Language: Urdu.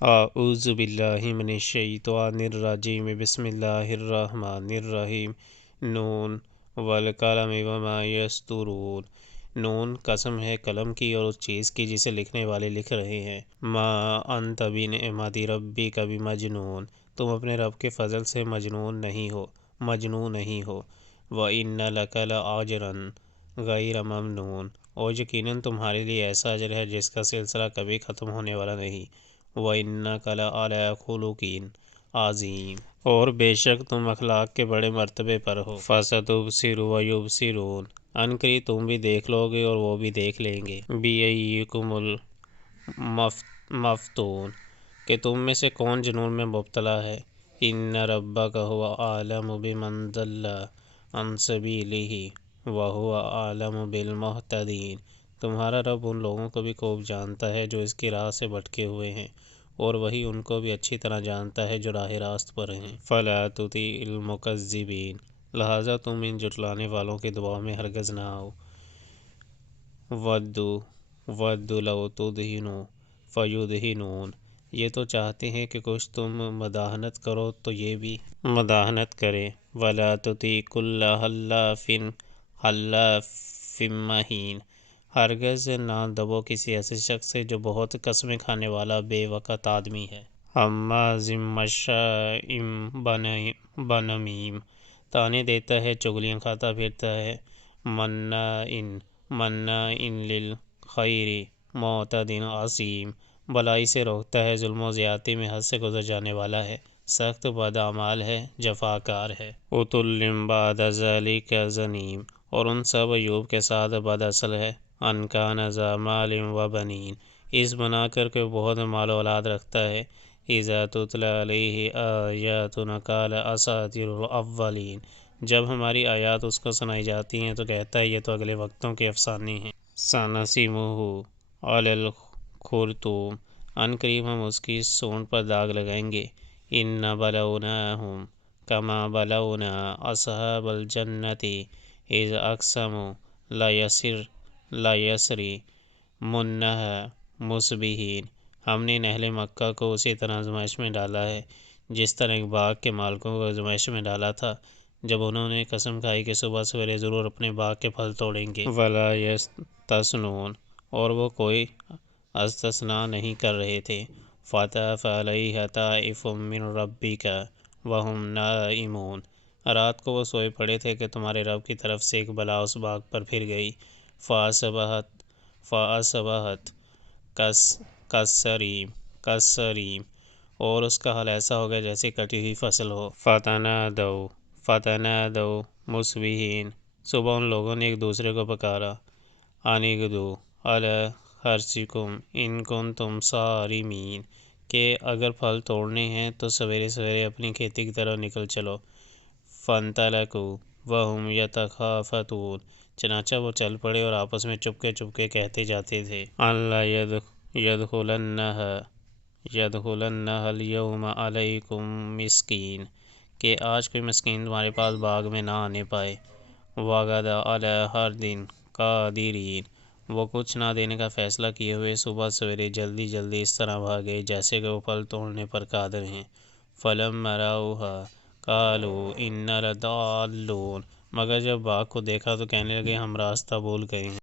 اعوذ باللہ من الشیطان الرجیم بسم اللہ الرحمن الرحیم نون والقلم وما یسطرون۔ نون قسم ہے قلم کی اور اس چیز کی جسے لکھنے والے لکھ رہے ہیں۔ ما انت بنعمت ربک بمجنون، تم اپنے رب کے فضل سے مجنون نہیں ہو، مجنون نہیں ہو۔ وَإِنَّ لَكَ لَأَجْرًا غَيْرَ مَمْنُونٍ، اور یقیناً تمہارے لیے ایسا اجر ہے جس کا سلسلہ کبھی ختم ہونے والا نہیں۔ وَإِنَّكَ لَعَلَىٰ خُلُقٍ عَظِيمٍ، اور بے شک تم اخلاق کے بڑے مرتبے پر ہو۔ فَسَتُبْصِرُ وَيُبْصِرُونَ، عنقریب تم بھی دیکھ لو گے اور وہ بھی دیکھ لیں گے۔ بِأَيِّكُمُ الْمَفْتُونُ، کہ تم میں سے کون جنون میں مبتلا ہے۔ إِنَّ رَبَّكَ هُوَ أَعْلَمُ بِمَنْ ضَلَّ عَنْ سَبِيلِهِ وَهُوَ أَعْلَمُ بِالْمُهْتَدِينَ، تمہارا رب ان لوگوں کو بھی خوب جانتا ہے جو اس کی راہ سے بھٹکے ہوئے ہیں، اور وہی ان کو بھی اچھی طرح جانتا ہے جو راہ راست پر ہیں۔ فَلَا تُطِعِ الْمُكَذِّبِينَ، لہٰذا تم ان جھٹلانے والوں کے دعاؤں میں ہرگز نہ آؤ۔ وَدُّوا لَوْ تُدْہِنُ فَيُدْہِنُونَ، یہ تو چاہتے ہیں کہ کچھ تم مداحنت کرو تو یہ بھی مداحنت کریں۔ وَلَا تُطِعْ كُلَّ حَلَّافٍ مَّہِینٍ، ہرگز نہ دبو کسی ایسے شخص سے جو بہت قسمیں کھانے والا بے وقت آدمی ہے۔ ہمازٍ مشاء بنمیم، طعنے دیتا ہے، چغلیاں کھاتا پھرتا ہے۔ مناع للخیر معتد اثیم، بھلائی سے روکتا ہے، ظلم و زیادتی میں حد سے گزر جانے والا ہے، سخت بداعمال ہے، جفاکار ہے۔ عُتُلٍّ بَعْدَ ذَلِکَ زَنِیمٍ، اور ان سب ایوب کے ساتھ بد اصل ہے۔ أَن كَانَ ذَا مَالٍ وَبَنِینَ، اس بنا کر کہ بہت مال و اولاد رکھتا ہے۔ إِذَا تُتْلَىٰ عَلَیْهِ آیاتُنَا قَالَ أَسَاطِیرُ الْأَوَّلِینَ، جب ہماری آیات اس کو سنائی جاتی ہیں تو کہتا ہے یہ تو اگلے وقتوں کے افسانے ہیں۔ سَنَسِمُهُ عَلَى الْخُرْطُومِ، عنقریب ہم اس کی سونڈ پر داغ لگائیں گے۔ إِنَّا بَلَوْنَاهُمْ كَمَا بَلَوْنَا أَصْحَابَ الْجَنَّةِ إِذْ أَقْسَمُوا لَيَصْرِمُنَّهَا مُصْبِحِينَ، ہم نے اہل مکہ کو اسی طرح آزمائش میں ڈالا ہے جس طرح ایک باغ کے مالکوں کو آزمائش میں ڈالا تھا جب انہوں نے قسم کھائی کہ صبح سویرے ضرور اپنے باغ کے پھل توڑیں گے۔ وَلَا يَسْتَثْنُونَ، اور وہ کوئی استثناء نہیں کر رہے تھے۔ فَطَافَ عَلَیْہَا طَائِفٌ مِّن رَّبِّکَ وَهُمْ نَائِمُونَ، رات کو وہ سوئے پڑے تھے کہ تمہارے رب کی طرف سے ایک بلا اس باغ پر پھر گئی۔ فَأَصْبَحَتْ كَالصَّرِيمِ، اور اس کا حال ایسا ہو گیا جیسے کٹی ہوئی فصل ہو۔ فَتَنَادَوْا مُصْبِحِينَ، صبح ان لوگوں نے ایک دوسرے کو پکارا۔ أَنِ اغْدُوا عَلَىٰ حَرْثِكُمْ إِن كُنتُمْ صَارِمِينَ، کہ اگر پھل توڑنے ہیں تو سویرے سویرے اپنی کھیتی کی طرف نکل چلو۔ فَانْطَلَقُوا وَهُمْ يَتَخَافَتُونَ، چنانچہ وہ چل پڑے اور آپس میں چپکے چپکے کہتے جاتے تھے۔ أَلَّا يَدْخُلَنَّهَا الْيَوْمَ عَلَیْکُم مِّسْکِینٌ، کہ آج کوئی مسکین تمہارے پاس باغ میں نہ آنے پائے۔ وَغَدَوْا عَلَىٰ حَرْدٍ قَادِرِینَ، وہ کچھ نہ دینے کا فیصلہ کیے ہوئے صبح سویرے جلدی جلدی اس طرح بھاگے جیسے کہ وہ پھل توڑنے پر قادر ہیں۔ فَلَمَّا رَأَوْهَا قَالُوا إِنَّا لَضَالُّونَ، مگر جب باغ کو دیکھا تو کہنے لگے ہم راستہ بھول گئے ہیں۔